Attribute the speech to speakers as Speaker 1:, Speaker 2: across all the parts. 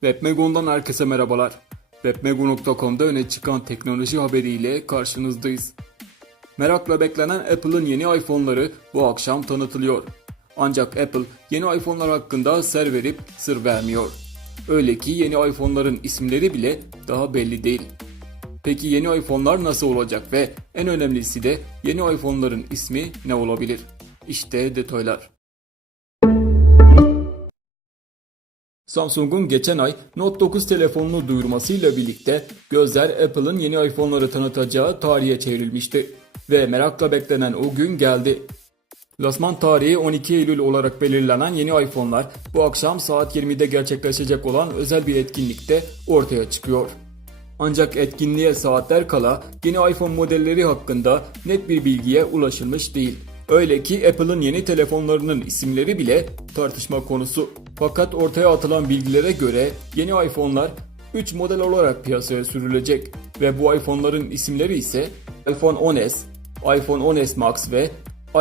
Speaker 1: Webmegon'dan herkese merhabalar. Webmego.com'da öne çıkan teknoloji haberiyle karşınızdayız. Merakla beklenen Apple'ın yeni iPhone'ları bu akşam tanıtılıyor. Ancak Apple yeni iPhone'lar hakkında ser verip sır vermiyor. Öyle ki yeni iPhone'ların isimleri bile daha belli değil. Peki yeni iPhone'lar nasıl olacak ve en önemlisi de yeni iPhone'ların ismi ne olabilir? İşte detaylar. Samsung'un geçen ay Note 9 telefonunu duyurmasıyla birlikte gözler Apple'ın yeni iPhone'ları tanıtacağı tarihe çevrilmişti. Ve merakla beklenen o gün geldi. Lasman tarihi 12 Eylül olarak belirlenen yeni iPhone'lar bu akşam saat 20'de gerçekleşecek olan özel bir etkinlikte ortaya çıkıyor. Ancak etkinliğe saatler kala yeni iPhone modelleri hakkında net bir bilgiye ulaşılmış değil. Öyle ki Apple'ın yeni telefonlarının isimleri bile tartışma konusu. Fakat ortaya atılan bilgilere göre yeni iPhone'lar 3 model olarak piyasaya sürülecek ve bu iPhone'ların isimleri ise iPhone 10s, iPhone 10s Max ve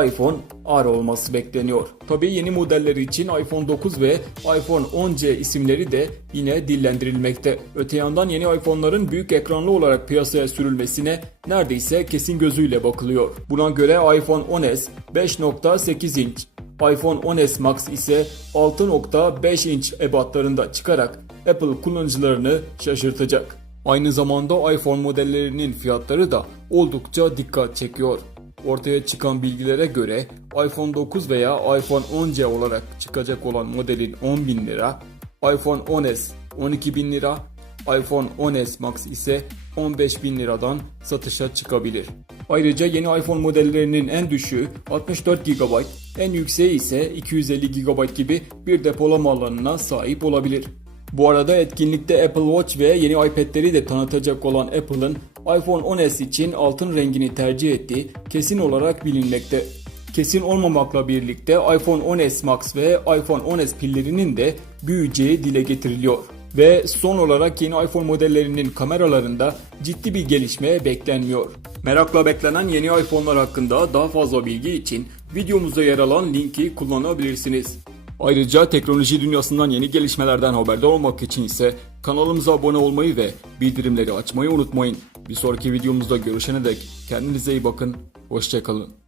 Speaker 1: iPhone R olması bekleniyor. Tabii yeni modeller için iPhone 9 ve iPhone 10C isimleri de yine dillendirilmekte. Öte yandan yeni iPhone'ların büyük ekranlı olarak piyasaya sürülmesine neredeyse kesin gözüyle bakılıyor. Buna göre iPhone 10s 5.8 inç, iPhone 10s Max ise 6.5 inç ebatlarında çıkarak Apple kullanıcılarını şaşırtacak. Aynı zamanda iPhone modellerinin fiyatları da oldukça dikkat çekiyor. Ortaya çıkan bilgilere göre iPhone 9 veya iPhone 10C olarak çıkacak olan modelin 10.000 lira, iPhone 10s 12.000 lira, iPhone 10s Max ise 15.000 liradan satışa çıkabilir. Ayrıca yeni iPhone modellerinin en düşüğü 64 GB, en yükseği ise 250 GB gibi bir depolama alanına sahip olabilir. Bu arada etkinlikte Apple Watch ve yeni iPad'leri de tanıtacak olan Apple'ın iPhone 10s için altın rengini tercih ettiği kesin olarak bilinmekte. Kesin olmamakla birlikte iPhone 10s Max ve iPhone 10s pillerinin de büyüyeceği dile getiriliyor. Ve son olarak yeni iPhone modellerinin kameralarında ciddi bir gelişme beklenmiyor. Merakla beklenen yeni iPhone'lar hakkında daha fazla bilgi için videomuzda yer alan linki kullanabilirsiniz. Ayrıca teknoloji dünyasından yeni gelişmelerden haberdar olmak için ise kanalımıza abone olmayı ve bildirimleri açmayı unutmayın. Bir sonraki videomuzda görüşene dek kendinize iyi bakın, hoşçakalın.